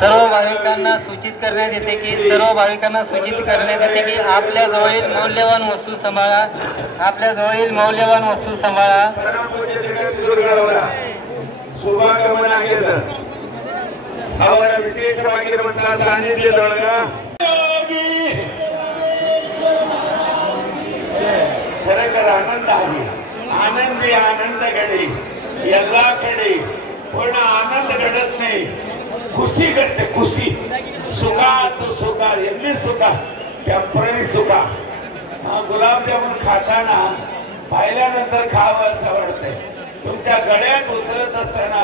सर्व भाविकांना सूचित करण्यात येते की आपल्या जवळील मौल्यवान वस्तू सांभाळा. शुभागमन आहे विशेष सान्निध्य दोळगा खरखर आनंद आहे. आनंदी आनंद घडे ಎಲ್ಲಾकडे पण आनंद घडत नाही. खुशी घडते. खुशी सुखात सुखा एवढी सुखा टेम्पररी सुखा. गुलाबजामुन खाताना पाहिल्यानंतर खावं असं वाटतंय. तुमच्या गळ्यात उतरत असताना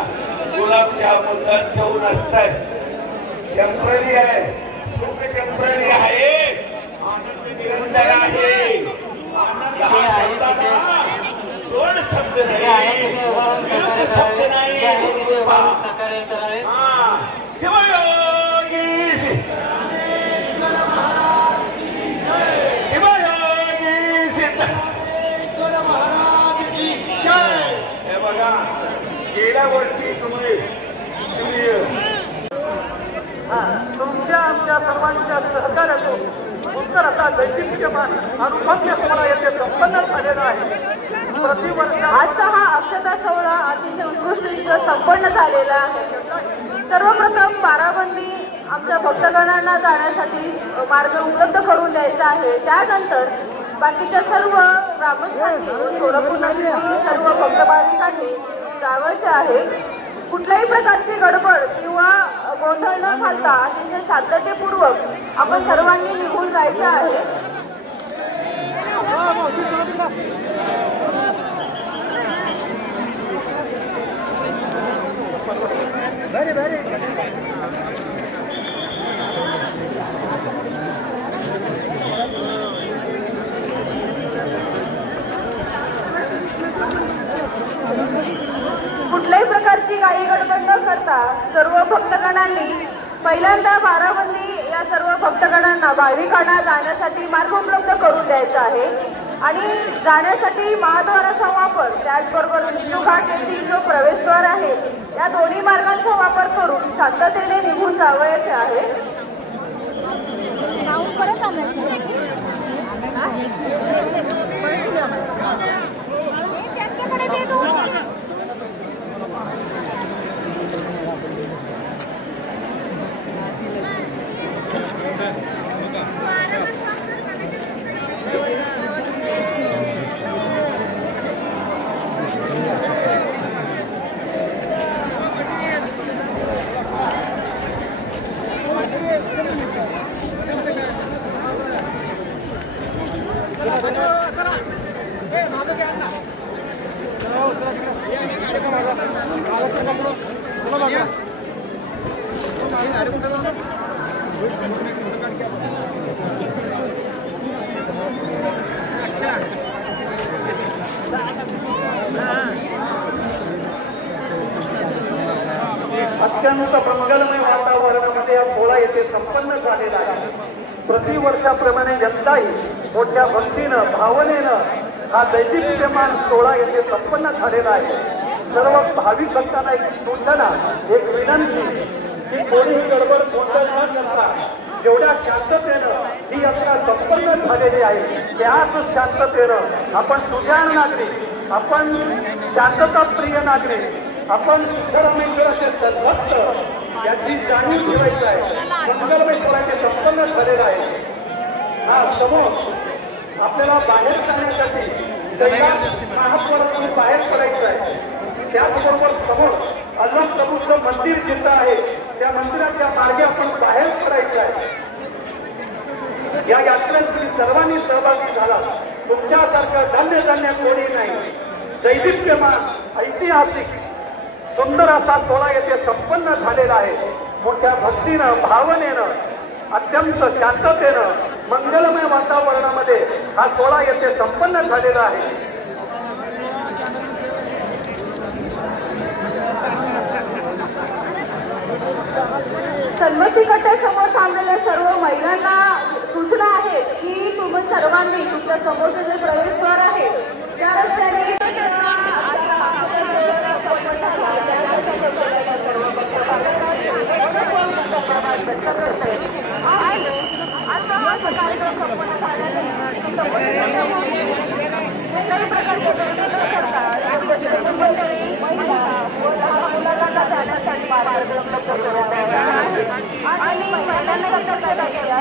गुलाबजामुनचा चव नसतंय. टेम्पररी आहे. सुख टेम्पररी आहे. आनंद निरंतर आहे. आनंद हा शब्दाला दोन शब्द नाही, विरुद्ध शब्द नाही. शिवयोगी शिवयोगी सिद्धेश्वर महाराज की जय. हे बघा गेल्या वर्षी तुम्ही तुमच्या आमच्या सर्वांच्या सहकार्यातून सुंदर असा दैशिष्ट्यमान अनुभव्य सोहळा येथे संपन्न झालेला आहे. प्रतिवर्ष आजचा हा अक्षता सोहळा अतिशय उत्कृष्टरित्या संपन्न झालेला आहे. सर्वप्रथम बाराबंदी आमच्या भक्तगणांना जाण्यासाठी मार्ग उपलब्ध करून द्यायचा आहे. त्यानंतर बाकीच्या सर्व ग्रामस्थांनी सोलापूर नगरीतील सर्व भक्तभाविकांनी जावायचे आहे. कुठल्याही प्रकारची गडबड किंवा गोंधळ न घालता अतिशय शांततेपूर्वक आपण सर्वांनी निघून जायचे आहे. कुठल्याही प्रकारची काही गडबड न करता सर्व भक्तगणांनी पहिल्यांदा बाराबंदी या सर्व भक्तगणांना भाविकांना जाण्यासाठी मार्ग उपलब्ध करून द्यायचा आहे. आणि जाण्यासाठी महाद्वाराचा वापर त्याचबरोबर विष्णुघाट येथील जो प्रवेशद्वार आहे या दोन्ही मार्गांचा वापर करून शांततेने निघून जावयाचे आहे. अत्यंत मंगलमय वातावरणामध्ये हा सोहळा येथे संपन्न झालेला आहे. प्रतिवर्षाप्रमाणे यंदाही मोठ्या भक्तीनं भावनेनं हा दैदिप्यमान सोहळा येथे संपन्न झालेला आहे. सर्व भाविक भक्तांना एक सूचना, एक विनंती की कोणीही गडबड गोंधळ न करता जेवढ्या शांततेनं ही यात्रा संपन्न झालेली आहे त्याच शांततेनं आपण सुजाण नागरिक, आपण शांतताप्रिय नागरिक, आपण परमेश्वराचे सर्वत्र याची जाणीव ठेवायची आहे. मंगलमय सोहळ्याचे संपन्न झालेला आहे. हा समोर आपल्याला बाहेर जाण्यासाठी महापौरातून बाहेर पडायचं आहे. त्याचबरोबर समोर अल्लाह प्रभूचं मंदिर जिथं आहे त्या मंदिराच्या मार्गे आपण बाहेर पडायचं आहे. या यात्रेत तुम्ही सर्वांनी सहभागी झाला. तुमच्यासारखं धन्य कोणी नाही. दैदिप्यमान ऐतिहासिक सुंदर असा सोहळा येथे संपन्न झालेला आहे. मोठ्या भक्तीनं भावनेनं अत्यंत शांततेनं मंगलमय वातावरणामध्ये हा सोहळा येथे संपन्न झालेला आहे. सन्मती कट्ट्यासमोर थांबलेल्या सर्व महिलांना सूचना आहे की तुम्ही सर्वांनी तुमच्या समोरचे जे प्रवेशद्वार आहे त्या रस्त्याने कार्यक्रम संपन्न झाल्याने कुठल्याही प्रकारचे गर्दी न करता मंडळी मुलांना जाण्यासाठी मार्ग उपलब्ध करून द्यायचा आहे आणि महिलांना त्यांच्यासाठी